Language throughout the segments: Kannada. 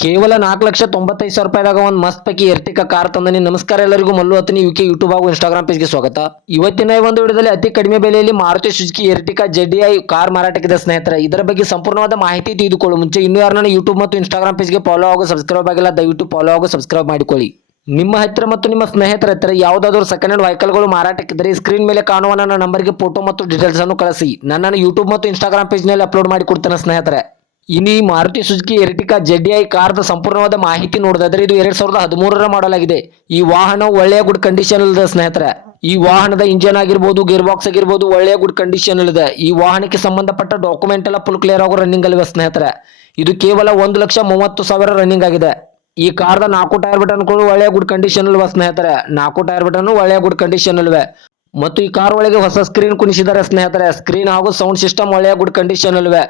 ಕೇವಲ 4,95,000 ರೂಪಾಯಿದಾಗ ಒಂದು ಮಸ್ತ್ ಪೈಕಿ ಎರ್ಟಿಕಾ ಕಾರ್ ತಂದನಿ. ನಮಸ್ಕಾರ ಎಲ್ಲರಿಗೂ, ಮಲ್ಲು ಹತ್ತನಿ ಯುಕೆ ಯೂಟ್ಯೂಬ್ ಹಾಗೂ ಇನ್ಸ್ಟಾಗ್ರಾಮ್ ಪೇಜ್ಗೆ ಸ್ವಾಗತ. ಇವತ್ತಿನ ಈ ಒಂದು ವಿಡಿಯೋದಲ್ಲಿ ಅತಿ ಕಡಿಮೆ ಬೆಲೆಯಲ್ಲಿ Maruti Suzuki Ertiga ZDI car ಮಾರಾಟಕ್ಕಿದೆ ಸ್ನೇಹಿತರೆ. ಇದರ ಬಗ್ಗೆ ಸಂಪೂರ್ಣವಾದ ಮಾಹಿತಿ ತಿಳಿದುಕೊಳ್ಳುವ ಮುಂಚೆ ಇನ್ನೂ ಯಾರನ್ನ ಯೂಟ್ಯೂಬ್ ಮತ್ತು ಇನ್ಸ್ಟಾಗ್ರಾಮ್ ಪೇಜ್ಗೆ ಫಾಲೋ ಹಾಗೂ ಸಬ್ಸ್ಕ್ರೈಬ್ ಆಗಿಲ್ಲ, ದಯವಿಟ್ಟು ಫಾಲೋ ಹಾಗೂ ಸಬ್ಸ್ಕ್ರೈಬ್ ಮಾಡಿಕೊಳ್ಳಿ. ನಿಮ್ಮ ಹತ್ತಿರ ಮತ್ತು ನಿಮ್ಮ ಸ್ನೇಹಿತರ ಹತ್ತಿರ ಯಾವುದಾದರೂ ಸೆಕೆಂಡ್ ಹ್ಯಾಂಡ್ ವೆಹಿಕಲ್ಗಳು ಮಾರಾಟಕ್ಕಿದ್ದರೆ ಸ್ಕ್ರೀನ್ ಮೇಲೆ ಕಾಣುವ ನನ್ನ ನಂಬರ್ಗೆ ಫೋಟೋ ಮತ್ತು ಡೀಟೇಲ್ಸ್ ಅನ್ನು ಕಳಿಸಿ. ನನ್ನನ್ನು ಯೂಟ್ಯೂಬ್ ಮತ್ತು ಇನ್ಸ್ಟಾಗ್ರಾಮ್ ಪೇಜ್ನಲ್ಲಿ ಅಪ್ಲೋಡ್ ಮಾಡಿ ಕೊಡ್ತೇನೆ ಸ್ನೇಹಿತರೆ. ಇನ್ನು ಈ ಮಾರುತಿ ಸುಜುಕಿ ಎರ್ಟಿಕಾ ZDI ಕಾರ್ದ ಸಂಪೂರ್ಣವಾದ ಮಾಹಿತಿ ನೋಡಿದ್ರೆ ಇದು 2013ರ ಮಾಡಲ್ ಆಗಿದೆ. ಈ ವಾಹನ ಒಳ್ಳೆಯ ಗುಡ್ ಕಂಡೀಷನ್ ಇದೆ ಸ್ನೇಹಿತರೆ. ಈ ವಾಹನದ ಇಂಜಿನ್ ಆಗಿರ್ಬೋದು, ಗೇರ್ ಬಾಕ್ಸ್ ಆಗಿರ್ಬೋದು ಒಳ್ಳೆಯ ಗುಡ್ ಕಂಡೀಷನ್ ಇದೆ. ಈ ವಾಹನಕ್ಕೆ ಸಂಬಂಧಪಟ್ಟ ಡಾಕ್ಯುಮೆಂಟ್ ಎಲ್ಲ ಫುಲ್ ಕ್ಲಿಯರ್ ಆಗೋ ರನ್ನಿಂಗ್ ಅಲ್ಲಿವೆ ಸ್ನೇಹಿತರೆ. ಇದು ಕೇವಲ 1,30,000 ರನ್ನಿಂಗ್ ಆಗಿದೆ. ಈ ಕಾರ್ದ 4 ಟೈರ್ ಬಟನ್ಗಳು ಒಳ್ಳೆಯ ಗುಡ್ ಕಂಡೀಷನ್ ಇಲ್ವಾ ಸ್ನೇಹಿತರೆ. 4 ಟೈರ್ ಬಟನ್ ಒಳ್ಳೆಯ ಗುಡ್ ಕಂಡೀಷನ್ ಇಲ್ವೆ. ಮತ್ತು ಈ ಕಾರ್ ಒಳಗೆ ಹೊಸ ಸ್ಕ್ರೀನ್ ಕುಣಿಸಿದ್ದಾರೆ ಸ್ನೇಹಿತರೆ. ಸ್ಕ್ರೀನ್ ಹಾಗೂ ಸೌಂಡ್ ಸಿಸ್ಟಮ್ ಒಳ್ಳೆಯ ಗುಡ್ ಕಂಡೀಷನ್ ಇಲ್ವೆ.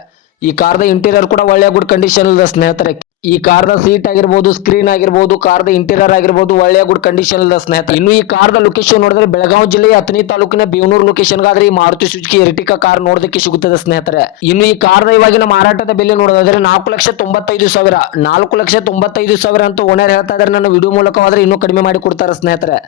ಈ ಕಾರ್ದ ಇಂಟೀರಿಯರ್ ಕೂಡ ಒಳ್ಳೆಯ ಗುಡ್ ಕಂಡೀಷನ್ ಇದೆ ಸ್ನೇಹಿತರೆ. ಈ ಕಾರ್ದ ಸೀಟ್ ಆಗಿರ್ಬೋದು, ಸ್ಕ್ರೀನ್ ಆಗಿರ್ಬೋದು, ಕಾರ್ದ ಇಂಟೀರಿಯರ್ ಆಗಿರ್ಬೋದು ಒಳ್ಳೆಯ ಗುಡ್ ಕಂಡೀಷನ್ ಇದೆ ಸ್ನೇಹಿತರೆ. ಇನ್ನು ಈ ಕಾರ್ದ ಲೊಕೇಶನ್ ನೋಡಿದ್ರೆ ಬೆಳಗಾವಿ ಜಿಲ್ಲೆಯ ಹತ್ತನೇ ತಾಲೂಕಿನ ಬೇವನೂರು ಲೊಕೇಶನ್ ಗಾದ್ರೆ ಈ ಮಾರುತಿ ಸುಜುಕಿ ಎರ್ಟಿಕಾ ಕಾರ್ ನೋಡೋದಕ್ಕೆ ಸಿಗುತ್ತದೆ ಸ್ನೇಹಿತರೆ. ಇನ್ನು ಈ ಕಾರ್ದ ಇವಾಗಿನ ಮಾರಾಟದ ಬೆಲೆ ನೋಡೋದಾದ್ರೆ 4,95,000 4,95,000 ಅಂತ ಓನರ್ ಹೇಳ್ತಾ ಇದ್ದಾರೆ. ನನ್ನ ವಿಡಿಯೋ ಮೂಲಕವಾದ್ರೆ ಇನ್ನೂ ಕಡಿಮೆ ಮಾಡಿ ಕೊಡ್ತಾರೆ ಸ್ನೇಹಿತರೆ.